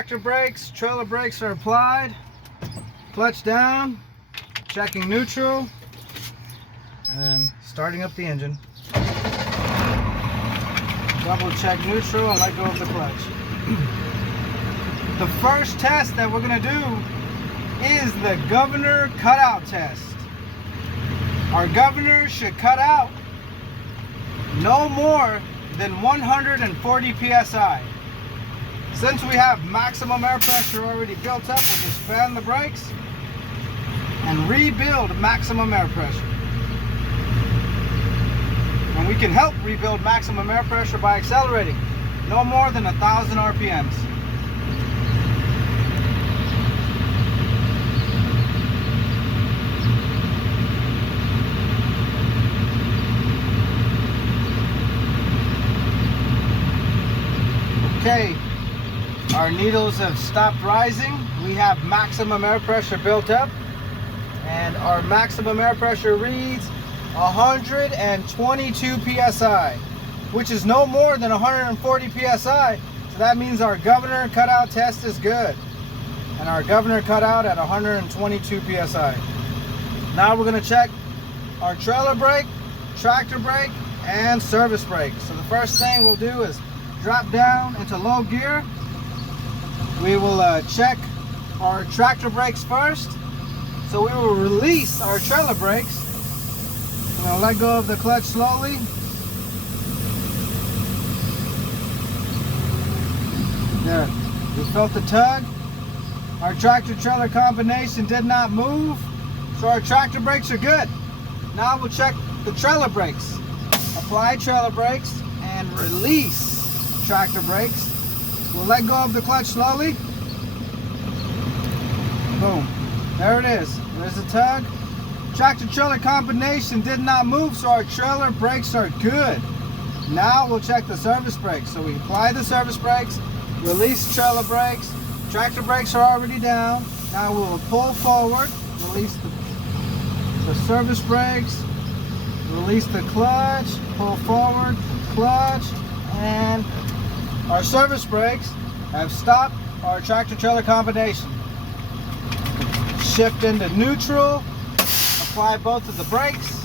tractor brakes, trailer brakes are applied. Clutch down, checking neutral, and starting up the engine. Double check neutral and let go of the clutch. The first test that we're going to do is the governor cutout test. Our governor should cut out no more than 140 psi. Since we have maximum air pressure already built up, we'll just fan the brakes and rebuild maximum air pressure. And we can help rebuild maximum air pressure by accelerating no more than 1,000 RPMs. Okay, our needles have stopped rising. We have maximum air pressure built up, and our maximum air pressure reads 122 psi, which is no more than 140 psi. So that means our governor cutout test is good, and our governor cutout at 122 psi. Now we're going to check our trailer brake, tractor brake, and service brake. So the first thing we'll do is drop down into low gear. We will check our tractor brakes first. So we will release our trailer brakes. I'm going to let go of the clutch slowly. There, we felt the tug. Our tractor trailer combination did not move, so our tractor brakes are good. Now we'll check the trailer brakes. Apply trailer brakes and release tractor brakes. We'll let go of the clutch slowly. Boom. There it is. There's the tug. Tractor trailer combination did not move, so our trailer brakes are good. Now we'll check the service brakes. So we apply the service brakes, release trailer brakes. Tractor brakes are already down. Now we'll pull forward, release the service brakes, release the clutch, pull forward, clutch, and our service brakes have stopped our tractor trailer combination. Shift into neutral, apply both of the brakes,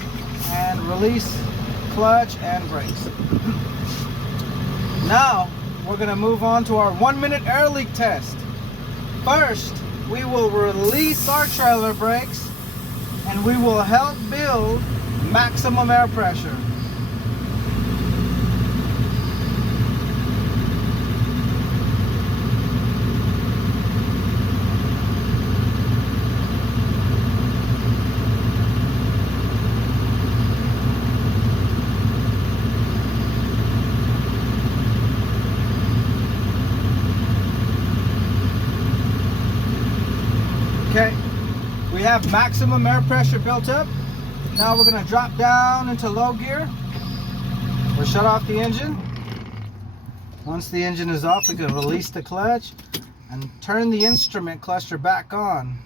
and release clutch and brakes. Now we're going to move on to our 1-minute air leak test. First, we will release our trailer brakes and we will help build maximum air pressure. Okay, we have maximum air pressure built up. Now we're going to drop down into low gear. We'll shut off the engine. Once the engine is off, we can release the clutch and turn the instrument cluster back on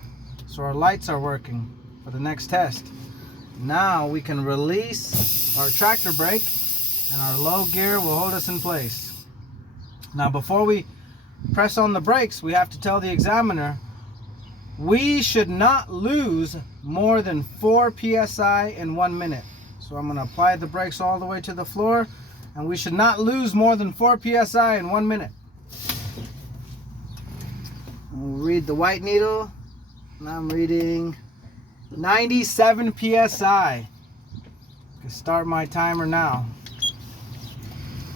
so our lights are working for the next test. Now we can release our tractor brake and our low gear will hold us in place. Now before we press on the brakes, we have to tell the examiner we should not lose more than 4 psi in 1 minute. So I'm going to apply the brakes all the way to the floor, and we should not lose more than 4 psi in 1 minute. We'll read the white needle, and I'm reading 97 psi. I can start my timer now.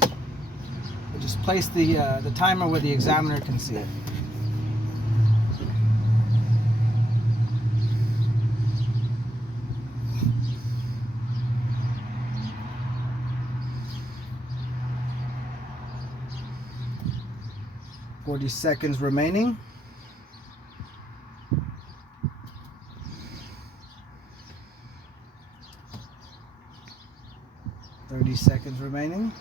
I'll just place the timer where the examiner can see it. "40 seconds remaining. "30 seconds remaining.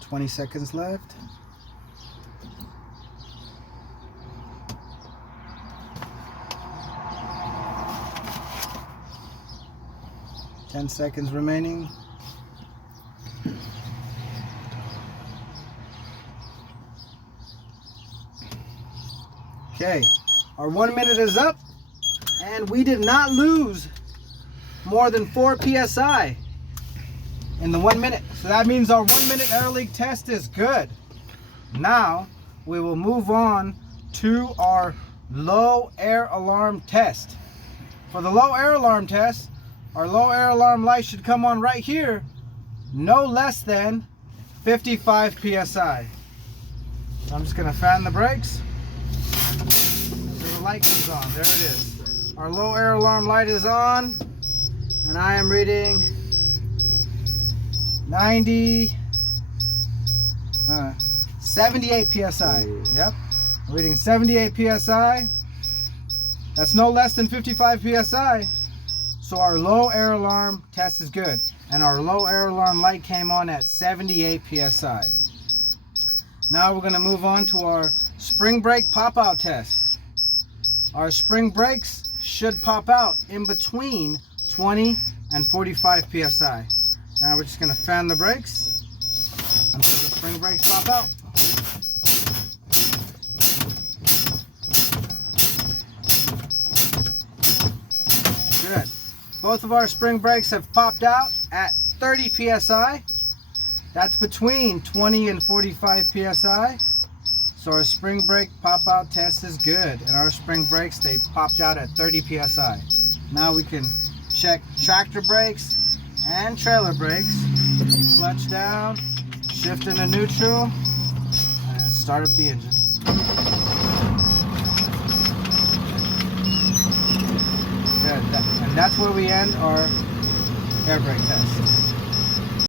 20 seconds left. 10 seconds remaining. Okay, our 1 minute is up, and we did not lose more than 4 psi in the 1 minute. So that means our 1 minute air leak test is good. Now we will move on to our low air alarm test. For the low air alarm test, our low air alarm light should come on right here, no less than 55 psi. So I'm just going to fan the brakes until the light comes on. There it is. Our low air alarm light is on, and I am reading 78 psi. Yep, reading 78 psi. That's no less than 55 psi. So our low air alarm test is good, and our low air alarm light came on at 78 psi. Now we're going to move on to our spring brake pop out test. Our spring brakes should pop out in between 20 and 45 psi. Now we're just going to fan the brakes until the spring brakes pop out. Good. Both of our spring brakes have popped out at 30 psi. That's between 20 and 45 psi. So our spring brake pop out test is good. And our spring brakes, they popped out at 30 psi. Now we can check tractor brakes and trailer brakes. Clutch down, shift into neutral, and start up the engine. Good. And that's where we end our air brake test.